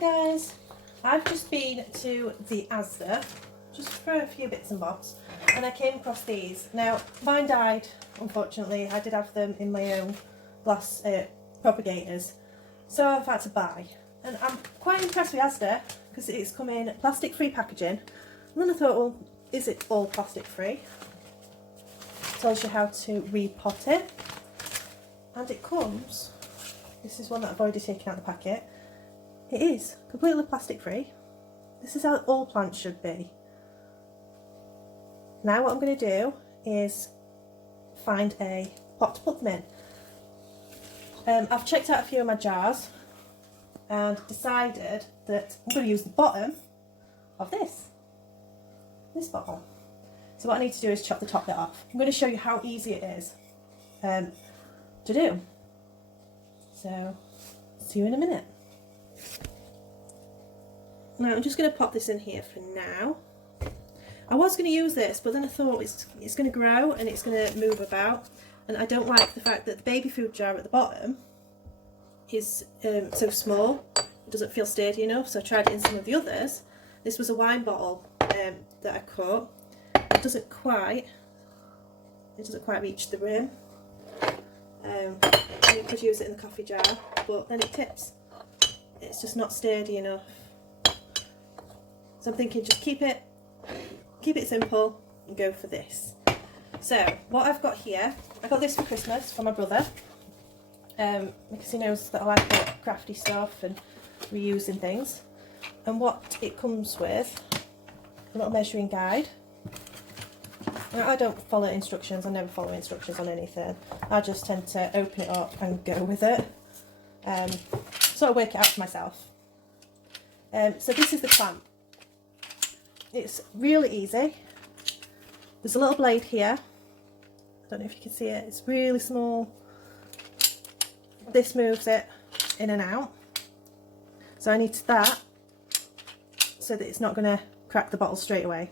guys, I've just been to the Asda just for a few bits and bobs and I came across these. Now mine died, unfortunately. I did have them in my own glass propagators, so I've had to buy, and I'm quite impressed with Asda because it's come in plastic free packaging. And then I thought, well, is it all plastic free? Tells you how to repot it, and it comes, this is one that I've already taken out the packet. It is completely plastic free. This is how all plants should be. Now what I'm going to do is find a pot to put them in. I've checked out a few of my jars and decided that I'm going to use the bottom of this bottle. So what I need to do is chop the top bit off. I'm going to show you how easy it is to do. So see you in a minute. Now I'm just going to pop this in here for now. I was going to use this, but then I thought it's going to grow and it's going to move about, and I don't like the fact that the baby food jar at the bottom is so small. It doesn't feel sturdy enough, so I tried it in some of the others. This was a wine bottle that I caught. It doesn't quite reach the rim. You could use it in the coffee jar, but then it tips. It's just not sturdy enough. So I'm thinking just keep it simple and go for this. So what I've got here, I got this for Christmas from my brother, because he knows that I like crafty stuff and reusing things. And what it comes with, a little measuring guide. Now, I don't follow instructions, I never follow instructions on anything. I just tend to open it up and go with it. Sort of work it out for myself. So this is the clamp. It's really easy. There's a little blade here. I don't know if you can see it. It's really small. This moves it in and out. So I need that so that it's not going to crack the bottle straight away.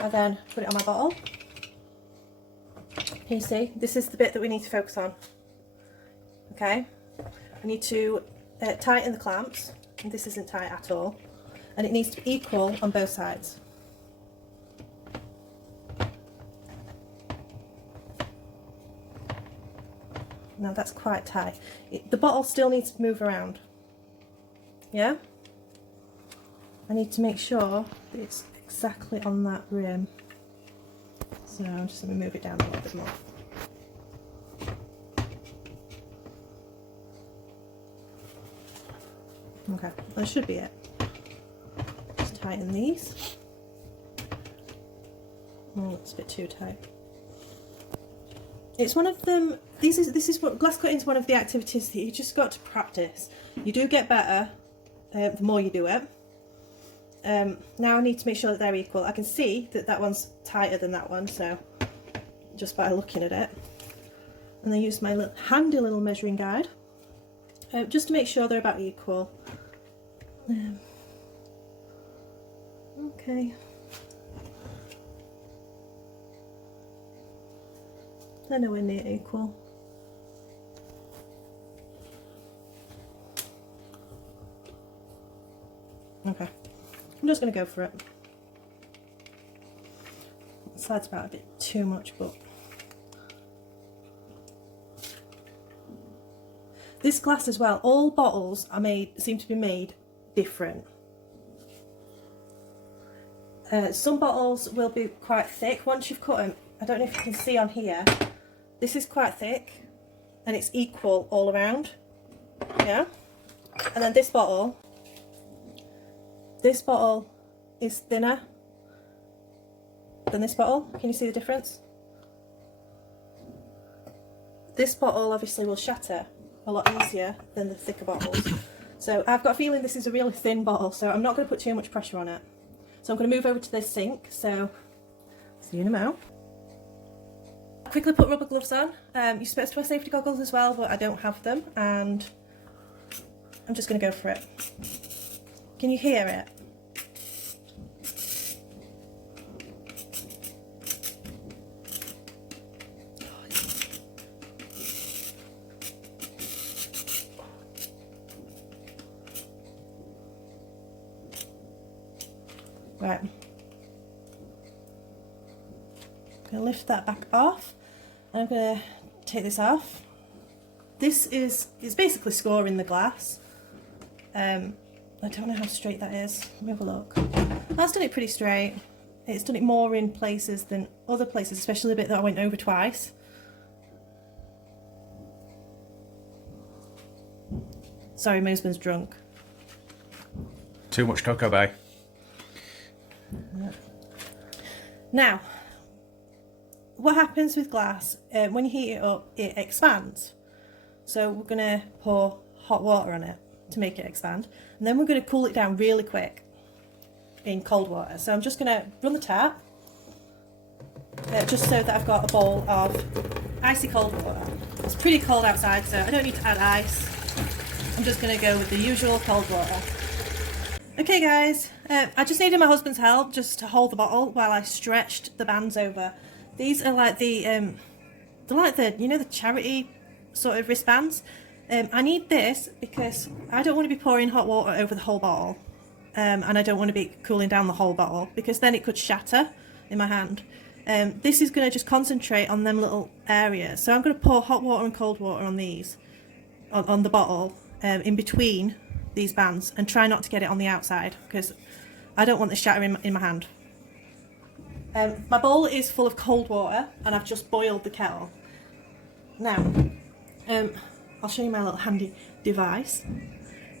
I then put it on my bottle. Can you see? This is the bit that we need to focus on. Okay. We need to tighten the clamps. And this isn't tight at all. And it needs to be equal on both sides. Now that's quite tight. The bottle still needs to move around. Yeah? I need to make sure that it's exactly on that rim. So I'm just going to move it down a little bit more. Okay, that should be it. Just tighten these. Oh, it's a bit too tight. It's one of them. This is what glass cutting is, one of the activities that you just got to practice. You do get better the more you do it. Now I need to make sure that they're equal. I can see that that one's tighter than that one, so just by looking at it. And I use my handy little measuring guide just to make sure they're about equal. Okay. They're nowhere near equal. Okay, I'm just going to go for it. The side's about a bit too much, but this glass as well, all bottles are seem to be made different. Some bottles will be quite thick once you've cut them. I don't know if you can see on here, this is quite thick and it's equal all around, yeah? And then this bottle is thinner than this bottle. Can you see the difference? This bottle obviously will shatter a lot easier than the thicker bottles. So I've got a feeling this is a really thin bottle, so I'm not going to put too much pressure on it. So I'm going to move over to this sink, so see you in a moment. Quickly put rubber gloves on. You're supposed to wear safety goggles as well, but I don't have them, and I'm just going to go for it. Can you hear it? Right. I'm going to lift that back off, and I'm going to take this off. This is basically scoring the glass. I don't know how straight that is. Let me have a look. That's done it pretty straight. It's done it more in places than other places, especially the bit that I went over twice. Sorry, my husband's drunk. Too much cocoa, bay. Now, what happens with glass, when you heat it up, it expands. So we're going to pour hot water on it to make it expand. And then we're going to cool it down really quick in cold water. So I'm just going to run the tap, just so that I've got a bowl of icy cold water. It's pretty cold outside, so I don't need to add ice. I'm just going to go with the usual cold water. Okay guys, I just needed my husband's help just to hold the bottle while I stretched the bands over. These are like the, you know, the charity sort of wristbands. I need this because I don't want to be pouring hot water over the whole bottle, and I don't want to be cooling down the whole bottle because then it could shatter in my hand. This is going to just concentrate on them little areas. So I'm going to pour hot water and cold water on these, on the bottle, in between these bands, and try not to get it on the outside because I don't want this shatter in my hand. My bowl is full of cold water and I've just boiled the kettle. Now, I'll show you my little handy device.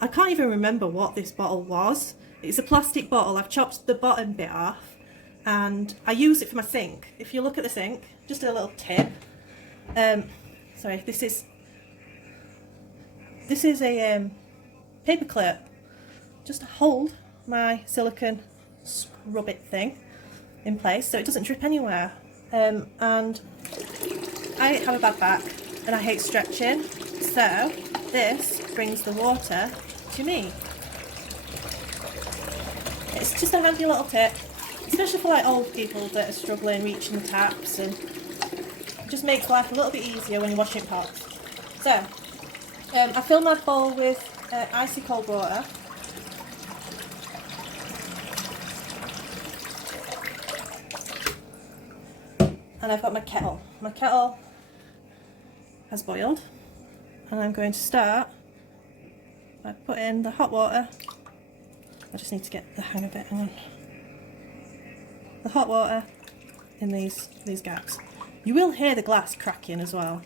I can't even remember what this bottle was. It's a plastic bottle. I've chopped the bottom bit off and I use it for my sink. If you look at the sink, just a little tip. Sorry, this is a paper clip just to hold my silicone scrub it thing in place so it doesn't drip anywhere. And I have a bad back and I hate stretching, so this brings the water to me. It's just a handy little tip, especially for like old people that are struggling reaching the taps, and it just makes life a little bit easier when you're washing pots. So I fill my bowl with icy cold water. And I've got my kettle. My kettle has boiled, and I'm going to start by putting the hot water. I just need to get the hang of it. Hang on. The hot water in these gaps. You will hear the glass cracking as well.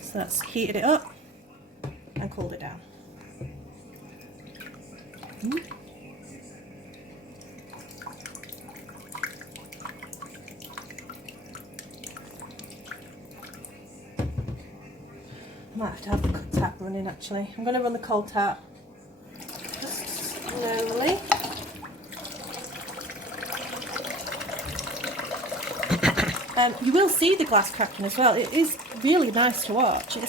So that's heated it up and cooled it down. I might have to have the tap running actually. I'm going to run the cold tap just slowly. You will see the glass cracking as well. It is really nice to watch. It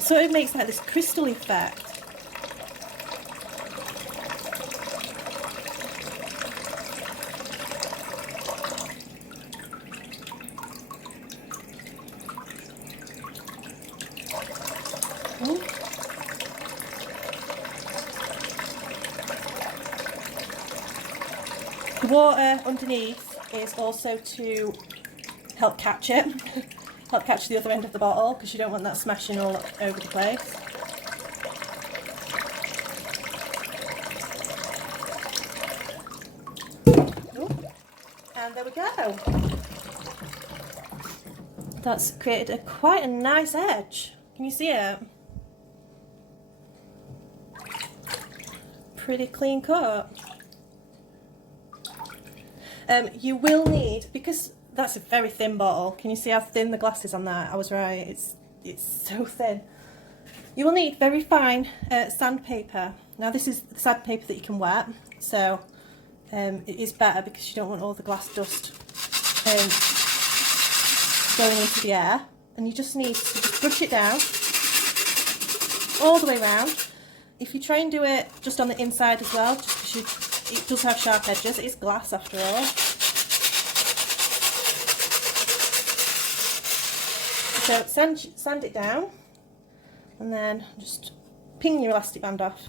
sort of makes like this crystal effect. The water underneath is also to help catch it, help catch the other end of the bottle, because you don't want that smashing all over the place. Ooh. And there we go. That's created quite a nice edge. Can you see it? Pretty clean cut. You will need, because that's a very thin bottle, can you see how thin the glass is on that? I was right, it's so thin. You will need very fine sandpaper. Now this is the sandpaper that you can wet, so it is better because you don't want all the glass dust going into the air. And you just need to just brush it down all the way around. If you try and do it just on the inside as well, just because it does have sharp edges, it is glass after all. So sand it down, and then just ping your elastic band off.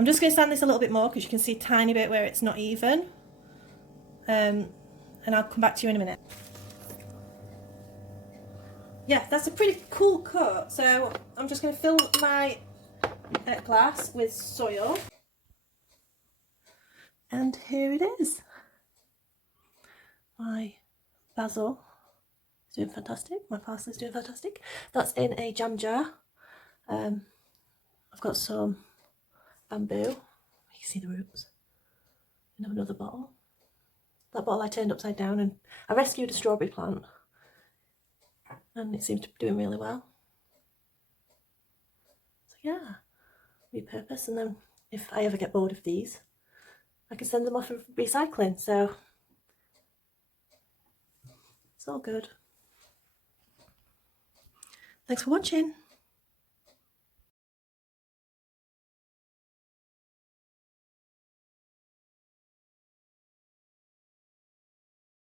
I'm just going to sand this a little bit more because you can see a tiny bit where it's not even. And I'll come back to you in a minute. Yeah, that's a pretty cool cut. So I'm just going to fill my glass with soil. And here it is. My basil is doing fantastic. My parsley is doing fantastic. That's in a jam jar. I've got some bamboo. You can see the roots. And have another bottle. That bottle I turned upside down, and I rescued a strawberry plant. And it seems to be doing really well. So yeah, repurpose, and then if I ever get bored of these, I can send them off for recycling. So it's all good. Thanks for watching.